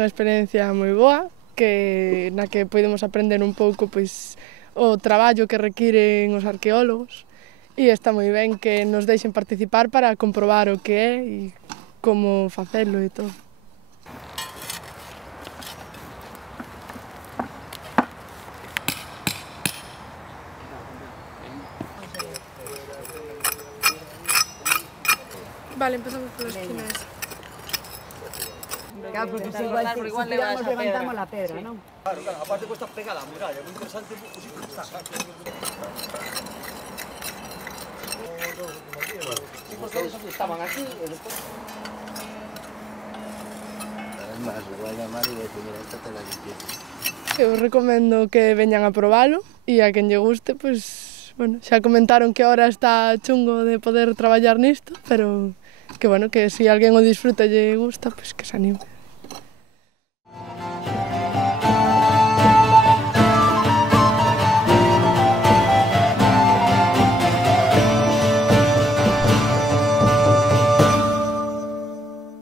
unha experiencia moi boa, na que podemos aprender un pouco pois, o traballo que requiren os arqueólogos, e está moi ben que nos deixen participar para comprobar o que é e como facelo e todo. Vale, empezamos pola esquina esa. Claro, porque si tiramos, levantamos la pedra, non? Claro, aparte cuesta pegar a la muralla, é moi interesante o sitio que está. Os todos estaban aquí e despois... Además, le voy a llamar y le decir, mira, esta te la limpieza. Eu recomendo que veñan a probalo e a quen lle guste, pois, bueno, xa comentaron que ahora está chungo de poder traballar nisto, pero que, bueno, que se alguén o disfruta e lle gusta, pois que se anime.